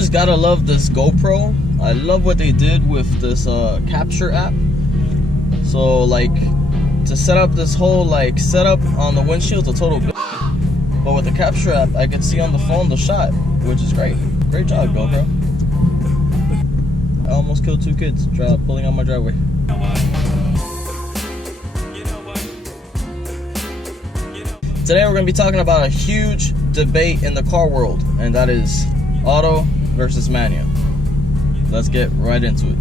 just gotta love this GoPro. I love what they did with this capture app. So like, to set up this whole like setup on the windshield, a total bitch. But with the capture app, I could see on the phone the shot, which is great. Great job, GoPro. I almost killed 2 kids pulling on my driveway. Today we're going to be talking about a huge debate in the car world, and that is auto versus manual. Let's get right into it.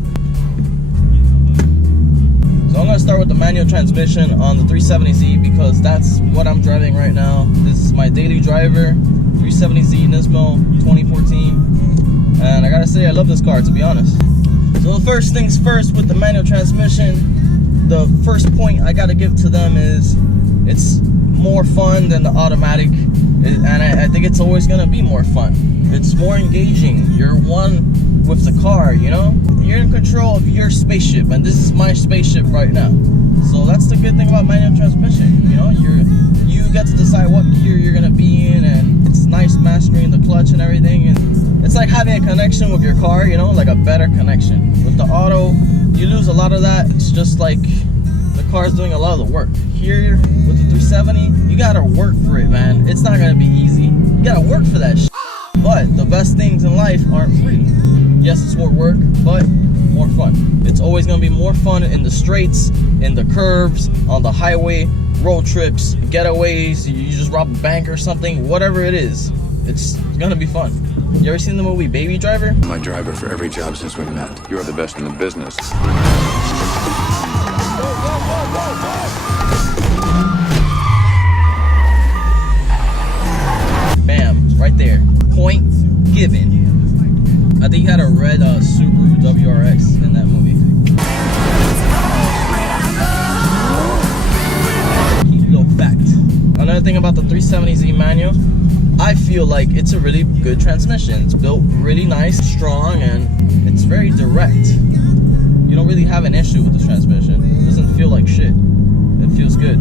So I'm going to start with the manual transmission on the 370Z because that's what I'm driving right now. This is my daily driver, 370Z Nismo 2014. And I gotta say, I love this car, to be honest. So the first things first with the manual transmission, the first point I gotta give to them is it's more fun than the automatic, and I think it's always gonna be more fun. It's more engaging. You're one with the car, you know? You're in control of your spaceship, and this is my spaceship right now. So that's the good thing about manual transmission. You know, you get to decide what gear you're gonna be in, and it's nice mastering the clutch and everything. And it's like having a connection with your car, you know, like a better connection. With the auto, you lose a lot of that. It's just like the car's doing a lot of the work. Here with the 370, you gotta work for it, man. It's not gonna be easy. You gotta work for that shit. But the best things in life aren't free. Yes, it's more work, but more fun. It's always gonna be more fun in the straights, in the curves, on the highway, road trips, getaways, you just rob a bank or something, whatever it is. It's gonna be fun. You ever seen the movie Baby Driver? My driver for every job since we met. You're the best in the business. Bam, right there. Point given. I think he had a red Subaru WRX in that movie. Keep little fact. Another thing about the 370Z manual, I feel like it's a really good transmission. It's built really nice, strong, and it's very direct. You don't really have an issue with the transmission. It doesn't feel like shit. It feels good.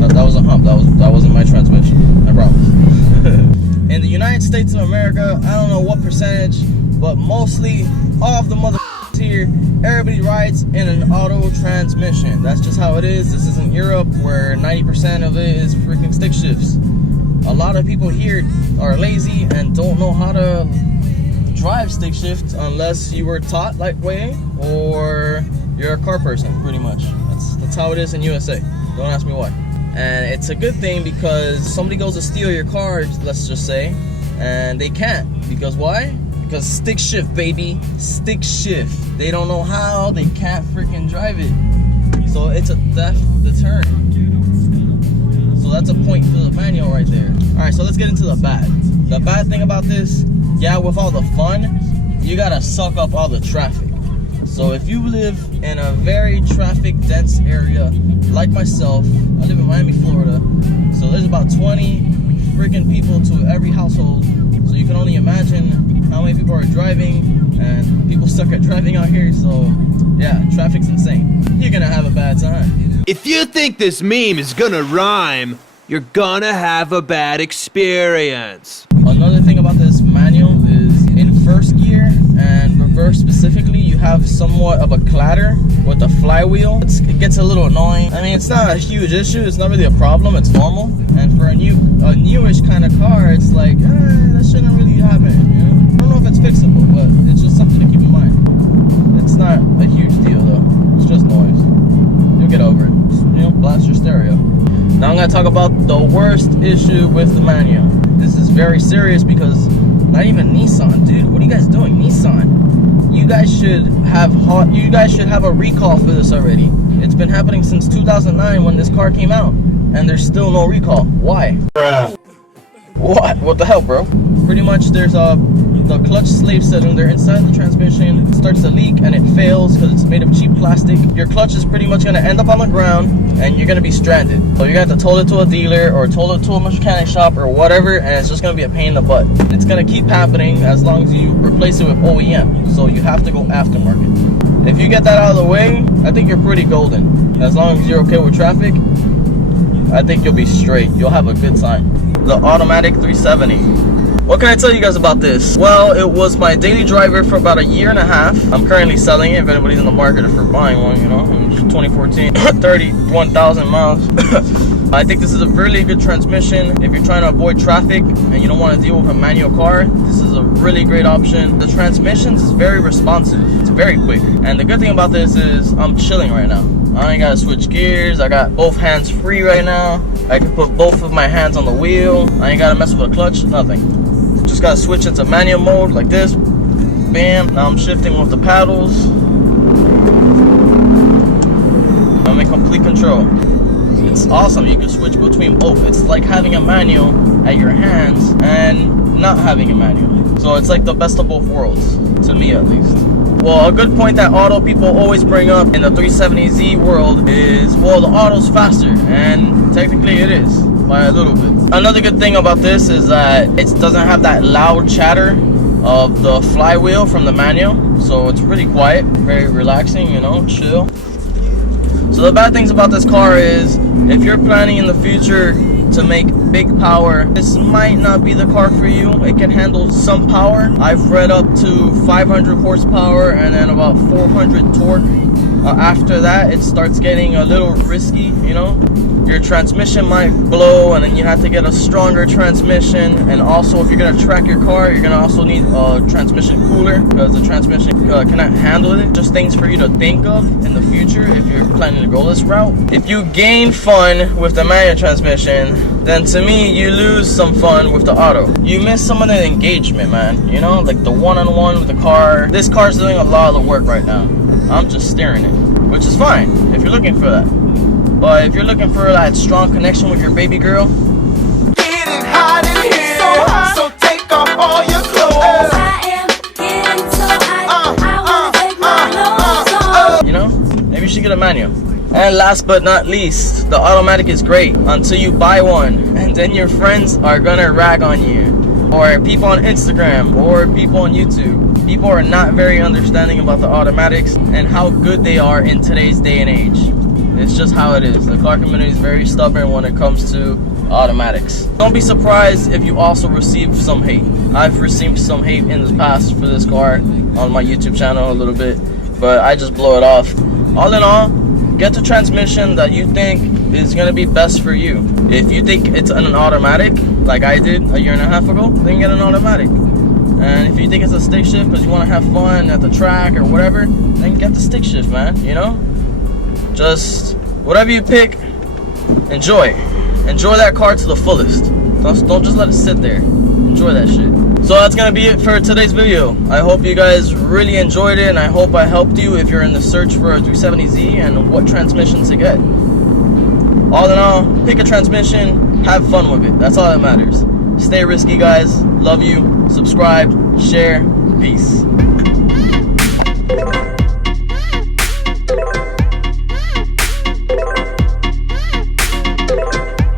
That was a hump. That wasn't my transmission. I promise. In the United States of America, I don't know what percentage, but mostly all of the motherfuckers here, everybody rides in an auto transmission. That's just how it is. This isn't Europe where 90% of it is freaking stick shifts. A lot of people here are lazy and don't know how to drive stick shift unless you were taught that way or you're a car person, pretty much. That's how it is in USA. Don't ask me why. And it's a good thing because somebody goes to steal your car, let's just say, and they can't. Because why? Because stick shift, baby. Stick shift. They don't know how, they can't freaking drive it. So it's a theft deterrent. So that's a point for the manual right there. Alright, so let's get into the bad. The bad thing about this, yeah, with all the fun, you gotta suck up all the traffic. So if you live in a very traffic dense area like myself, I live in Miami, Florida, so there's about 20 freaking people to every household. So you can only imagine how many people are driving, and people suck at driving out here. So yeah, traffic's insane. You're gonna have a bad time. If you think this meme is gonna rhyme, you're gonna have a bad experience. Another thing about this manual is in first gear and reverse specifically, you have somewhat of a clatter with the flywheel. It gets a little annoying. I mean, it's not a huge issue. It's not really a problem. It's normal. And for a newish kind of car, it's like, that shouldn't really happen. You know? I don't know if it's fixable, but it's just something to keep in mind. It's not a huge deal though. It's just noise. You'll get over it. Just, you know, blast your stereo. Now I'm gonna talk about the worst issue with the manual. This is very serious because not even Nissan, dude. What are you guys doing, Nissan? You guys should have a recall for this already. It's been happening since 2009 when this car came out, and there's still no recall. Why? What the hell, bro? Pretty much there's the clutch slave cylinder inside the transmission starts to leak and it fails because it's made of cheap plastic. Your clutch is pretty much going to end up on the ground and you're going to be stranded. So you're going to have to tow it to a dealer or tow it to a mechanic shop or whatever, and it's just going to be a pain in the butt. It's going to keep happening as long as you replace it with OEM. So you have to go aftermarket. If you get that out of the way, I think you're pretty golden. As long as you're okay with traffic, I think you'll be straight. You'll have a good time. The automatic 370. What can I tell you guys about this? Well, it was my daily driver for about a year and a half. I'm currently selling it if anybody's in the market for buying one, you know. 2014, 31,000 miles. I think this is a really good transmission if you're trying to avoid traffic and you don't want to deal with a manual car. This is a really great option. The transmission is very responsive. It's very quick. And the good thing about this is I'm chilling right now. I ain't gotta switch gears. I got both hands free right now. I can put both of my hands on the wheel. I ain't gotta mess with a clutch, nothing. Just gotta switch into manual mode like this. Bam, now I'm shifting with the paddles. I'm in complete control. It's awesome. You can switch between both. It's like having a manual at your hands and not having a manual. So it's like the best of both worlds, to me at least. Well, a good point that auto people always bring up in the 370Z world is, well, the auto's faster, and technically it is by a little bit. Another good thing about this is that it doesn't have that loud chatter of the flywheel from the manual, so it's really quiet, very relaxing, you know, chill. So the bad things about this car is, if you're planning in the future to make big power, this might not be the car for you. It can handle some power. I've read up to 500 horsepower and then about 400 torque. After that, it starts getting a little risky, you know. Your transmission might blow and then you have to get a stronger transmission. And also, if you're gonna track your car, you're gonna also need a transmission cooler because the transmission cannot handle it. Just things for you to think of in the future if you're planning to go this route. If you gain fun with the manual transmission, then to me, you lose some fun with the auto. You miss some of the engagement, man. You know, like the one-on-one with the car. This car's doing a lot of the work right now. I'm just steering it, which is fine if you're looking for that. But if you're looking for that strong connection with your baby girl, Getting hot in here, so take off all your clothes. I am getting so hot, I wanna take my clothes off. you know, maybe you should get a manual. And last but not least, the automatic is great until you buy one, and then your friends are gonna rag on you, or people on Instagram, or people on YouTube. People are not very understanding about the automatics and how good they are in today's day and age. It's just how it is. The car community is very stubborn when it comes to automatics. Don't be surprised if you also receive some hate. I've received some hate in the past for this car on my YouTube channel a little bit, but I just blow it off. All in all, get the transmission that you think is going to be best for you. If you think it's an automatic, like I did a year and a half ago, then get an automatic. And if you think it's a stick shift because you want to have fun at the track or whatever, then get the stick shift, man, you know? Just whatever you pick, enjoy that car to the fullest. Don't just let it sit there. Enjoy that shit. So that's gonna be it for today's video. I hope you guys really enjoyed it, and I hope I helped you if you're in the search for a 370Z and what transmission to get. All in all, pick a transmission, have fun with it. That's all that matters. Stay risky, guys. Love you. Subscribe, share. Peace.